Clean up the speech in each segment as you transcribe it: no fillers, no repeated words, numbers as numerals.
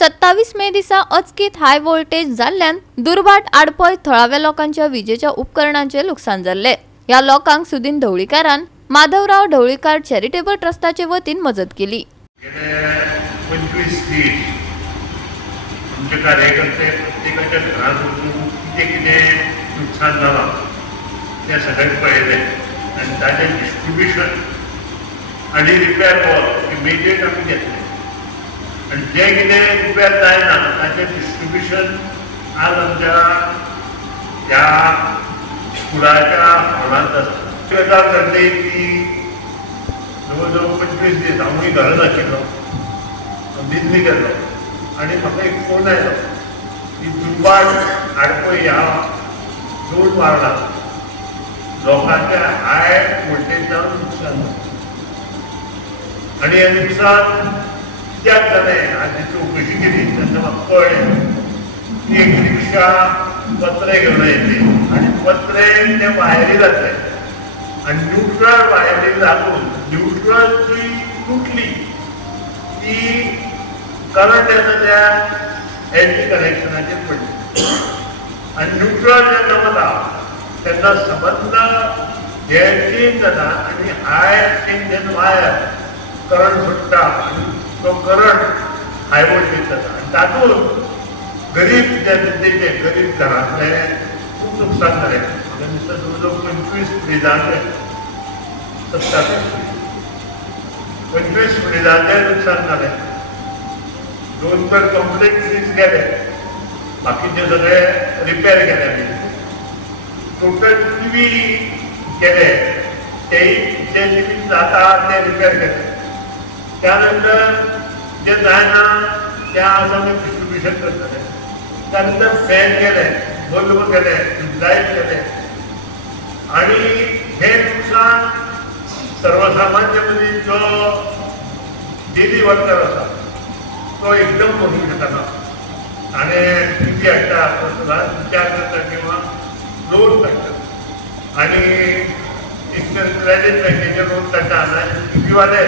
27 मे दिसा अचकीत high voltage जाल्ल्यान दुर्बाट आडपय थळाव्या लोकांच्या विजेच्या उपकरणांचे लुकसाण जाल्ले। या लोकांक सुदीन ढवळीकारान माधवराव ढवळीकार चॅरिटेबल ट्रस्टाचे वतीन मजत केली। 25 दीस आमचे कार्यकर्ते प्रत्येकाच्या घरात वचून कितें नुकसान जालां तें सगळें पळयलें आनी ताचें डिस्ट्रिब्युशन आनी रिपेर वर्क इमिडिएट आमी घेतलें आनी जें कितें रिपेर जायना ताचें डिस्ट्रिब्युशन आज आमच्या ह्या स्कुलाच्या हॉलांत आसा। गजाल घडली की जवळ जवळ 25 दीस हांवूय घरा नाशिल्लो, दिल्ली गेल्लो आनी म्हाका एक फोन आयलो की दुर्बाट आडपय ह्या 2 वार्डां लोकांच्या हाय व्होल्टेजान नुकसान जालें आनी हें नुकसान कित्याक जालें हाची चवकशी केली तेन्ना म्हाका कळ्ळें की एक रिक्षा पत्रे घेवन येयल्ली आनी पत्रेन ते वायरी घातले आनी न्यूट्रल वायरी लागून न्यूट्रल जी तुटली ती करंट येता त्या एलटी कनेक्शनाचेर पडली आनी न्यूट्रल जेन्ना वता तेन्ना संबंद हे चेंज जाता आनी हाय टेंशन वायर करंट सुट्टा आनी तो करंट हाय वोल्टेज जाता आनी तातूंत गरीब जनतेचे गरीब घरांतले खूब नुकसान जालें। म्हाका दिसता जवळ जवळ 25 फ्रिजांचे 25 फ्रिजांचें नुकसान जालें। 2 तर कंप्लीट फ्रीज गेले, बाकीचे सगळे रिपेर केले आमी। टोटल टीवी केले तेय जे टीवी जाता ते रिपेर केले। त्यानंतर जे जायना त्या आज आमी डिस्ट्रिब्युशन करतले। त्यानंतर फॅन केले, बल्ब केले, ट्यूबलायट केले आनी हे नुकसान सर्वसामान्य मदीं जो डेली वर्कर आसा तो एकदम भरूंक शकना आनी टीवी हाडटा विचार करता किंवा लोन काडटा आनी एक क्रेडीट बँकेचे लोन काडटा आनी टीवीवाले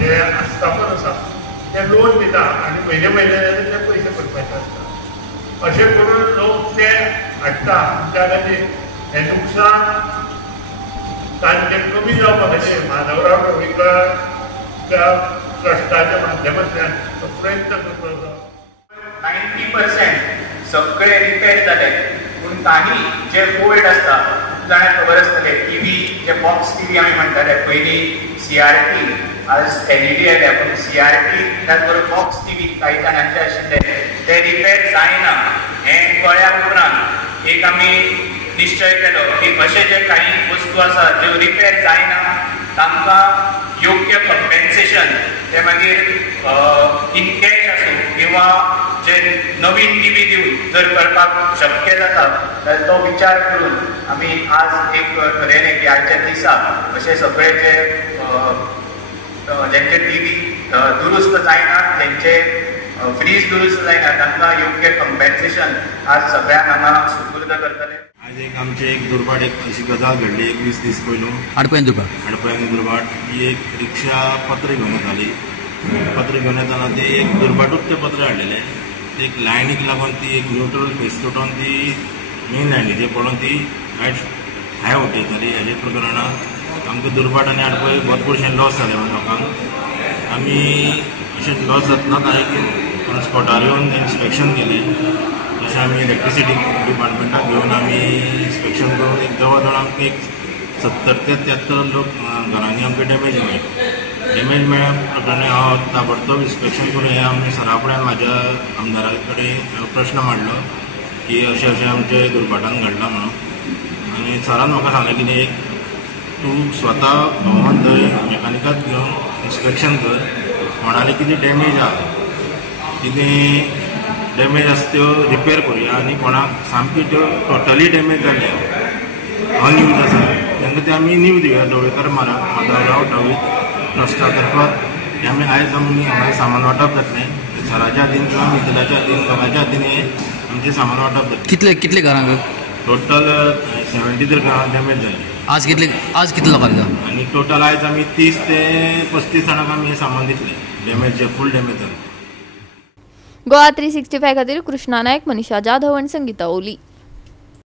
जे आस्थापन आसा ते लोन दिता आनी म्हयने ते पयशे भरपाचे आसता। अशें करून लोक ते हाडटा त्या खातीर हें नुकसान तांचें कमी जावपा खातीर माधवराव ढवळीकर ट्रस्टाच्या माध्यमांतल्यान प्रयत्न करतलो आसा। 90% सगळे रिपेर जाले पूण काही जे ओल्ड आसता जाणा खबर आसतले टीवी जे बॉक्स टीवी आमी म्हणटाले पयलीं CRT आज LED आयल्या पूण CRT त्याच बरोबर बॉक्स टीवी काही जाणांचे आशिल्ले ते रिपेर जायना हें कळ्या उपरांत एक आमी निश्चय केलो की अशे जे काही वस्तू आसा ज्यो रिपेर जायना तांकां योग्य कॉम्पेन्सेशन ते मागीर इन कॅश आसूं किंवा जे नवीन टीवी दिवन जर करपाक शक्य जाता जाल्यार तो विचार करून आमी आज एक ठरयलें की आजच्या दिसा अशे सगळे जे जेंचे टीवी दुरुस्त जायना तेंचे फ्रीज दुरुस्त जायना तांकां योग्य कॉम्पेन्सेशन आज सगळ्यांक हांगा सुपूर्द करतले। आज एक दुर्बाट एक अशी गजाल घडली 21 दीस पयलू आडपय दुर्बाट ही एक रिक्षा पत्रे घेवन येताली। पत्रे घेवन येतना ते एक दुर्बाटूच ते पत्रे हाडलेले ते एक लायनीक लागून ती एक न्यूट्रल फेस तुटून ती मेन लायनीचेर पडून ती लायट हाय व्होल्टेज जाली। हेजे प्रकरणांत आमकां दुर्बाट आनी आडपय भरपूरशें लॉस जालें लोकांक। आमी अशें लॉस जातनाच हांवें स्पॉटार येवन इन्स्पेक्शन केलें। तशें आमी इलेक्ट्रिसिटी डिपार्टमेंटाक घेवन आमी इन्स्पेक्शन करून एक जवळ जवळ आमकां एक 70 ते 73 लोक घरांनी आमकां डॅमेज मेळ्ळ्या प्रकरणी हांव ताबडतोब इन्स्पेक्शन करून हें आमी सरा फुड्यान म्हाज्या आमदारा कडेन प्रश्न मांडलो की अशें आमचे दुर्भाटान घडलां म्हणून। आनी सरान म्हाका सांगलें की एक तूं स्वता भोंवून थंय मॅकानिकाक घेवन इन्स्पेक्शन कर, कोणाली कितें डॅमेज आहा कितें डॅमेज आसा त्यो रिपेर करुया आनी कोणाक सामकी त्यो टोटली डॅमेज जाल्ल्या अनयूज आसा तेन्ना ते आमी नीव दिवया। ढवळीकर माधवराव ढवळी ट्रस्टा तर्फान आमी आयज हांगा सामान वांटप जातलें सराच्या हातीन किंवा मित्राच्या हातीन दोगांच्या हातीन हें आमचें सामान वांटप जातलें। कितले घरांक टोटल 73 घरां डॅमेज जाल्ली। आज कितले लोकांक आनी टोटल आयज आमी 30 ते 35 जाणांक आमी हें सामान दितलें डॅमेज फूल डॅमेज जालें। गोवा 365 खातीर कृष्णा नायक, मनीषा जाधव आनी संगीता ओली.